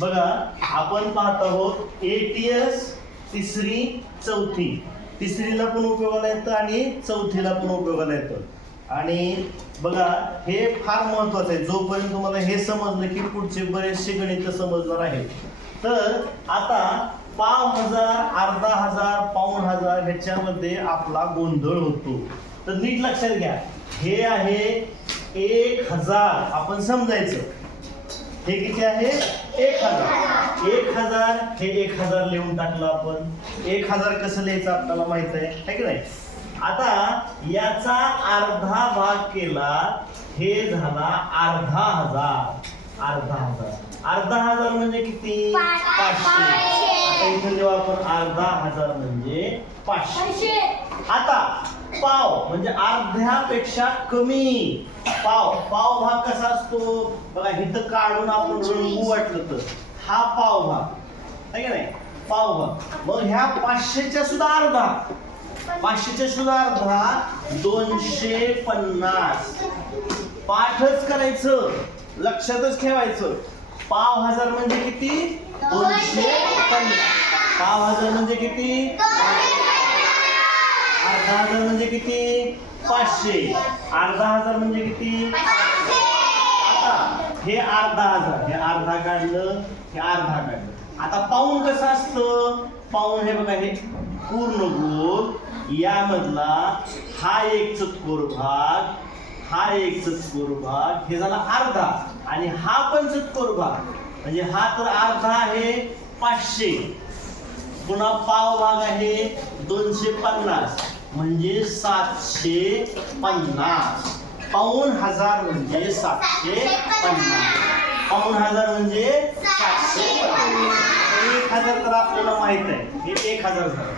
बघा आपण पाहत आहोत एटीएस तिसरी चौथी. तिसरीला पण उपयोगाला येतं आणि चौथीला पण उपयोगाला येतं. आणि बघा हे फार महत्वाचं आहे. जोपर्यंत तुम्हाला हे समजलं की पुढचे बरेचसे गणित समजणार आहेत. तर आता पाव हजार, अर्धा हजार, पाऊण हजार ह्याच्यामध्ये आपला गोंधळ होतो. तर नीट लक्षात घ्या, हे आहे 1000. आपण समजायचं हे किती आहे 1000. 1000 हे 1000 लिहून टाकलं आपण. 1000 कसं लिहायचं आपल्याला माहित आहे की नाही. आता याचा अर्धा भाग केला, हे झाला अर्धा हजार. अर्धा हजार म्हणजे किती 500. आता इथं जेव्हा आपण अर्धा हजार म्हणजे 500. आता पाव म्हणजे अर्ध्यापेक्षा कमी. पाव भाग कसा असतो बघा, इथं काढून आपण रंगू वाटलं तर हा पाव भाग आहे की नाही. पाव भाग मग ह्या 500च्या सुद्धा अर्धा, 500च्या सुद्धा अर्धा 250. पाठच करायचं, लक्षातच ठेवायचं. पाव हजार म्हणजे किती 250. पाव हजार म्हणजे किती, अर्धा हजार म्हणजे किती 500. अर्धा हजार म्हणजे किती. आता हे अर्धा हजार, हे अर्धा काढलं, हे अर्धा काढलं. आता पाऊण कसं असतं, पाऊण हे बघा हे पूर्ण गोल, यामधला हा एक चतकोर भाग, हा एक चतकोर भाग, हे झाला अर्धा. आणि हा पण चतकोर भाग म्हणजे हा तर अर्धा आहे 500. पुन्हा पाव भाग आहे 250 म्हणजे 750. पाऊण हजार म्हणजे 750. पाऊण हजार म्हणजे 750. 1000 तर आपल्याला माहित आहे, हे 1000 झालं.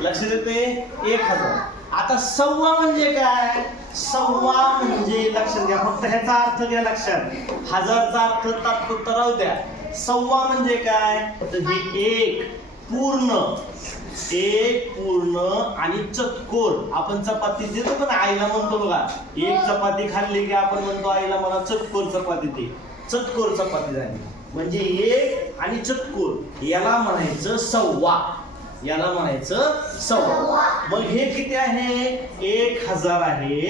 लक्षात येते 1000. आता सव्वा म्हणजे काय, सव्वा म्हणजे लक्षात घ्या, फक्त ह्याचा अर्थ घ्या लक्षात. हजारचा अर्थ तात्पुरता राहू द्या. सव्वा म्हणजे काय, तर हे एक पूर्ण आणि चतकोर. आपण चपाती देतो पण आईला म्हणतो बघा, एक चपाती खाल्ली की आपण म्हणतो आईला मला चतकोर चपाती दे. चतकोर चपाती झाली म्हणजे एक आणि चतकोर, याला म्हणायचं सव्वा. याला म्हणायचं सव्वा. मग हे किती आहे 1000 आहे.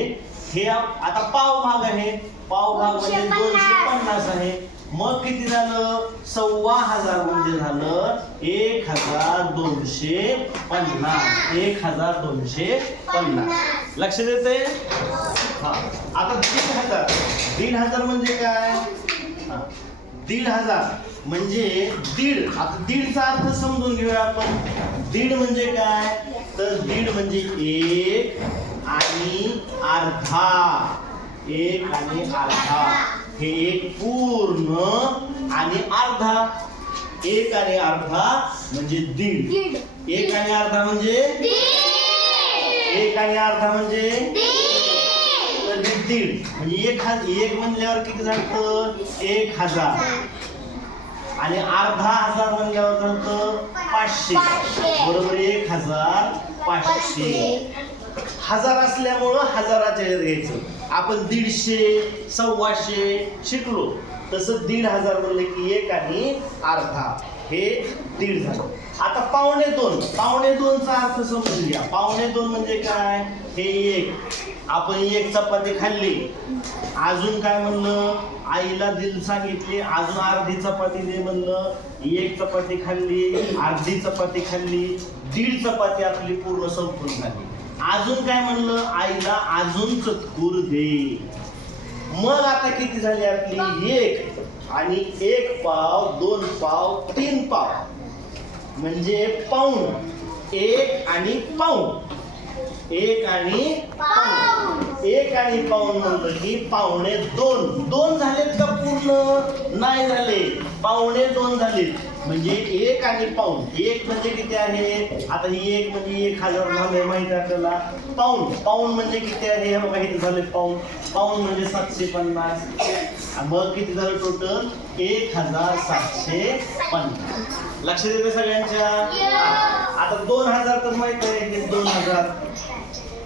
हे आता पाव भाग आहे, पाव भाग म्हणजे 250 आहे. मग किती झालं 1500 म्हणजे झालं 1250. 1250 लक्षात येते. हा आता 1500 म्हणजे काय, 1500 म्हणजे दीड. आता दीडचा अर्थ समजून घेऊया आपण. दीड म्हणजे काय, तर दीड म्हणजे एक आणि अर्धा. एक आणि अर्धा, हे एक पूर्ण आणि अर्धा. एक आणि अर्धा म्हणजे दीड. एक आणि अर्धा म्हणजे एक आणि अर्धा म्हणजे दीड. म्हणजे एक म्हणल्यावर किती झालं 1000 आणि अर्धा हजार म्हणल्यावर झालं 500. बरोबर 1500. हजार असल्यामुळं हजाराच्या ह्याच्यात घ्यायचं. आपण 150, 125 शिकलो, तसं 1500 म्हणलं की एक आणि अर्धा, हे दीड झालं. आता 2.5चा अर्थ समजून घ्या. 2.5 म्हणजे काय, हे एक. आपण एक चपाती खाल्ली, अजून काय म्हणलं आईला दिल सांगितली, अजून अर्धी चपाती दे म्हणलं. एक चपाती खाल्ली, अर्धी चपाती खाल्ली, दीड चपाती आपली पूर्ण संपून झाली. अजून काय म्हणलं आईला अजून चतकोर दे. मग आता किती झाली आपली एक आणि एक पाव, 2 पाव, 3 पाव म्हणजे पाऊण. एक आणि पाऊण, एक आणि पाऊण. एक आणि पाऊण म्हणलं की 2.25. 2 झालेत का पूर्ण, नाही झाले, 2.25 झालेत. म्हणजे एक आणि पाऊण. एक म्हणजे किती आहे, आता ही एक म्हणजे 1000 झाले माहिती आहे आपल्याला. पाऊण म्हणजे किती आहे, हे बघा इथे झाले पाऊण. पाऊण म्हणजे 750. मग किती झालं टोटल 1750. लक्षात येते सगळ्यांच्या. आता 2000 तर माहित आहे हे 2000.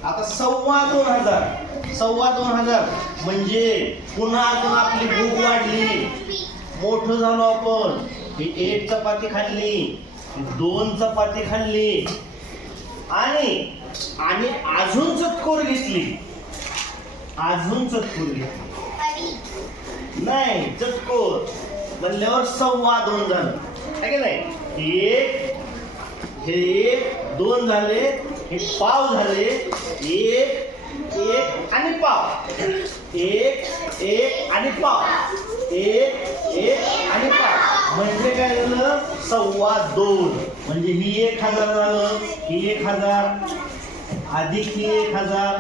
आता 2500 म्हणजे पुन्हा अजून आपली भूक वाढली, मोठं झालो आपण. ही एक चपाती खाल्ली, ही 2 चपाती खाल्ली आणि आणि अजून चतकोर घेतली, अजून चतकोर घेतली नाही, चतकोर म्हणल्यावर 2.25 झालं आहे की नाही. एक हे 2 झाले, हे पाव झाले, एक आणि पाव, एक आणि पाव, एक आणि पाव म्हणजे काय झालं 2.25. म्हणजे ही 1000 झालं, ही 1000 अधिक ही 1000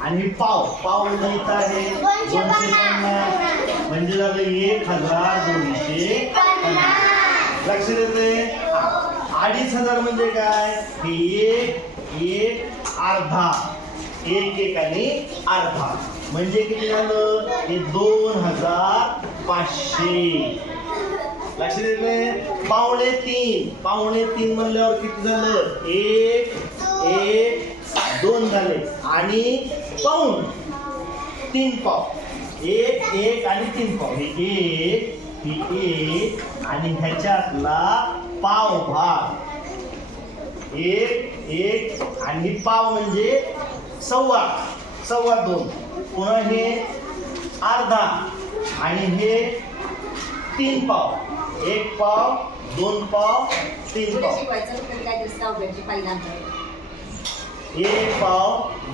आणि ही पाव, पाव इथं आहे 250 म्हणजे झालं 1250. लक्ष देते. 2500 म्हणजे काय, हे एक अर्धा, एक आणि अर्धा म्हणजे किती झालं, हे 2500. लक्ष देते. 2.25, 2.25 म्हणल्यावर किती झालं, एक 2 झाले आणि पाऊण 3 पाव, एक आणि 3 पाव, हे एक आणि ह्याच्यातला पाव भाग, एक आणि पाव म्हणजे 2.25. पुन्हा हे अर्धा आणि हे 3 पाव, 1 पाव 2 पाव 3 पाव, 1 पाव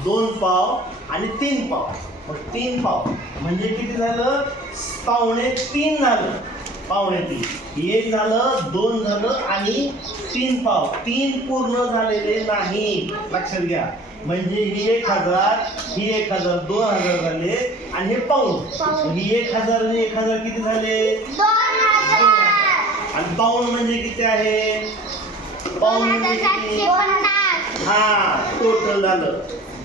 2 पाव आणि 3 पाव. मग 3 पाव म्हणजे किती झालं, 2.25 झालं, 2.25. 1 झालं, 2 झालं आणि 3 पाव, 3 पूर्ण झालेले नाही. लक्षात घ्या. म्हणजे ही 1000, ही 1000, 2000 झाले आणि हे पाऊण, ही 1000 आणि 1000 किती झाले, 2000. आणि पाऊण म्हणजे किती आहे, पाऊण म्हणजे किती, हा टोटल झालं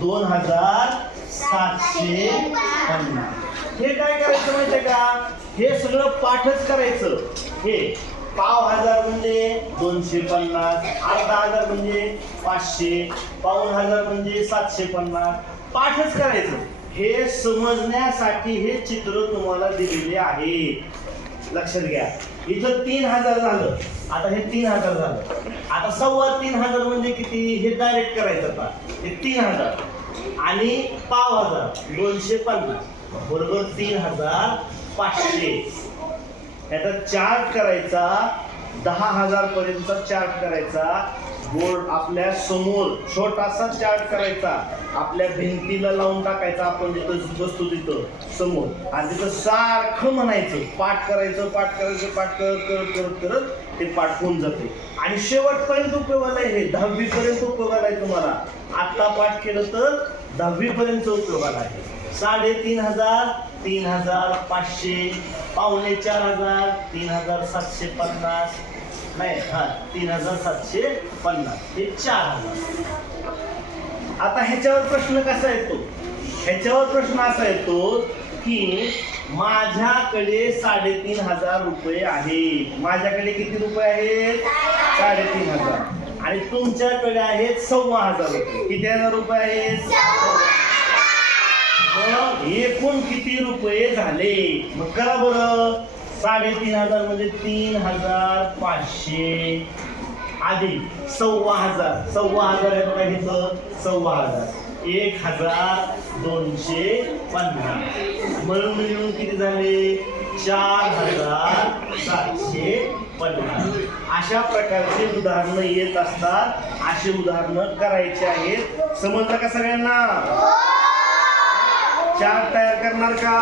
2750. हे काय करायचं माहितीये का, हे सगळं पाठच करायचं. हे पाव 1000 म्हणजे 250, अर्धा 1000 म्हणजे 500, पाऊण 1000 म्हणजे 750. पाठच करायचं. हे समजण्यासाठी हे चित्र तुम्हाला दिलेले आहे. लक्षात घ्या. इथं 3000 झालं, आता हे 3000 झालं. आता 3500 म्हणजे किती, हे डायरेक्ट करायचं. आता हे 3000 आणि पाव 1000 250 बरोबर 3500. याचा चार्ट करायचा, 10,000 पर्यंतचा चार्ट करायचा. बोर्ड आपल्या समोर छोटासा चार्ट करायचा, आपल्या भिंतीला लावून टाकायचा. आपण जिथं बसतो तिथं समोर, आणि तिथं सारखं म्हणायचं, पाठ करायचं, पाठ करायचं, पाठ करत ते पाठ होऊन जाते. आणि शेवटपर्यंत उपयोगाला आहे. हे 10वी पर्यंत उपयोगाला आहे तुम्हाला. आता पाठ केलं तर 10वी पर्यंत उपयोगाला आहे. 3500, 3500, 4500, 3750 नाही, 3750, हे 4000. आता ह्याच्यावर प्रश्न कसा येतो, ह्याच्यावर प्रश्न असा येतो की माझ्याकडे 3500 रुपये आहेत. माझ्याकडे किती रुपये आहेत, 3500. आणि तुमच्याकडे आहेत 1500 रुपये. किती हजार रुपये आहेत, मग एकूण किती रुपये झाले. मग करा बरं. 3500 म्हणजे 3500 अधिक 1500, 1500 आहे बघा इथं, 1500, 1250 मिळून किती झाले, 4750. अशा प्रकारचे उदाहरणं येत असतात. अशी उदाहरणं करायची आहेत. समजलं का सगळ्यांना. चार्ट तयार करणार का.